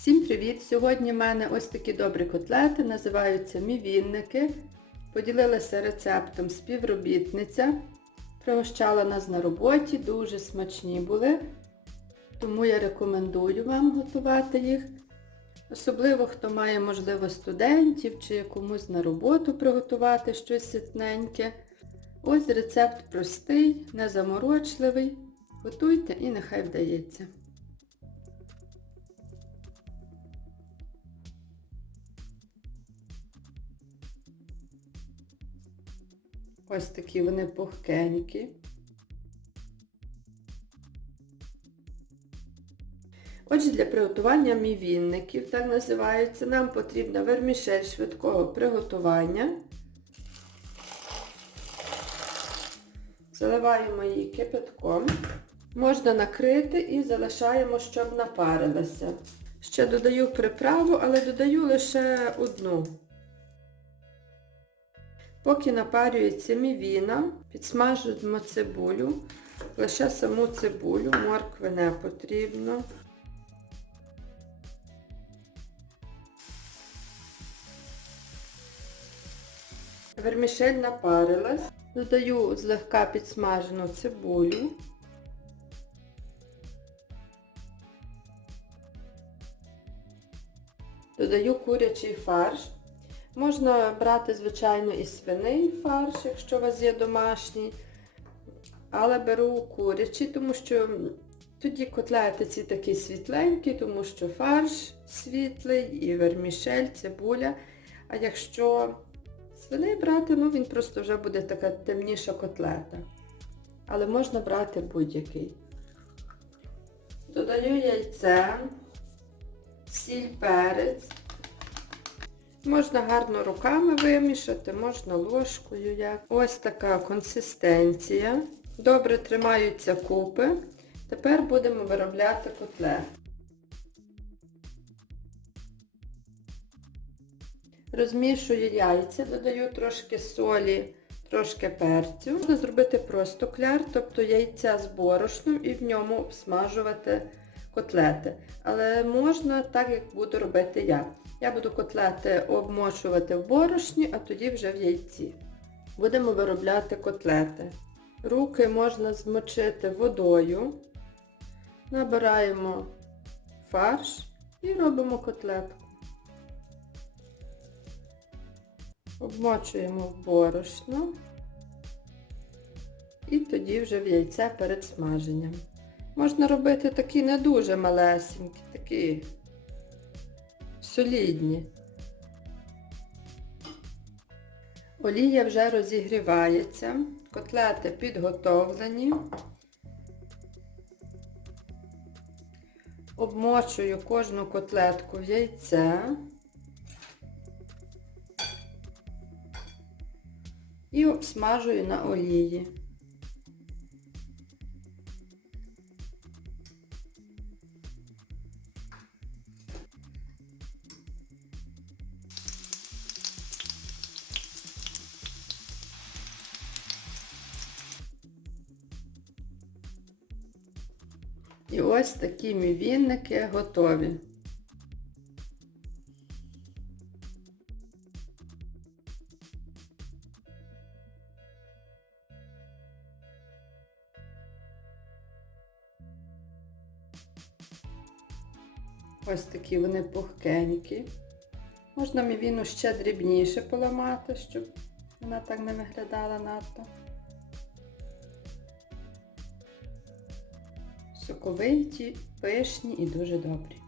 Всім привіт! Сьогодні в мене ось такі добрі котлети, називаються мівінники. Поділилася рецептом співробітниця. Пригощала нас на роботі, дуже смачні були. Тому я рекомендую вам готувати їх. Особливо, хто має, можливо, студентів чи комусь на роботу приготувати щось ситненьке. Ось рецепт простий, незаморочливий. Готуйте і нехай вдається. Ось такі вони пухкенькі. Отже, для приготування мівінників, так називаються, нам потрібна вермішель швидкого приготування. Заливаємо її кипятком. Можна накрити і залишаємо, щоб напарилася. Ще додаю приправу, але додаю лише одну. Поки напарюється мівіна, підсмажуємо цибулю, лише саму цибулю, моркви не потрібно. Вермішель напарилась, додаю злегка підсмажену цибулю. Додаю курячий фарш. Можна брати, звичайно, і свиний фарш, якщо у вас є домашній. Але беру курячий, тому що тоді котлети ці такі світленькі, тому що фарш світлий і вермішель, цибуля. А якщо свиний брати, ну він просто вже буде така темніша котлета. Але можна брати будь-який. Додаю яйце, сіль, перець. Можна гарно руками вимішати, можна ложкою. як. Ось така консистенція. Добре тримаються купи. Тепер будемо виробляти котлет. Розмішую яйця, додаю трошки солі, трошки перцю. Можна зробити просто кляр, тобто яйця з борошном і в ньому обсмажувати котлети. Але можна так, як буду робити я. Я буду котлети обмочувати в борошні, а тоді вже в яйці. Будемо виробляти котлети. Руки можна змочити водою. Набираємо фарш і робимо котлетку. Обмочуємо в борошно і тоді вже в яйце перед смаженням. Можна робити такі не дуже малесенькі, такі солідні. Олія вже розігрівається, котлети підготовлені. Обмочую кожну котлетку в яйце. І обсмажую на олії. І ось такі мівінники готові. Ось такі вони пухкенькі. Можна мівіну ще дрібніше поламати, щоб вона так не виглядала надто. Соковиті, пишні і дуже добрі.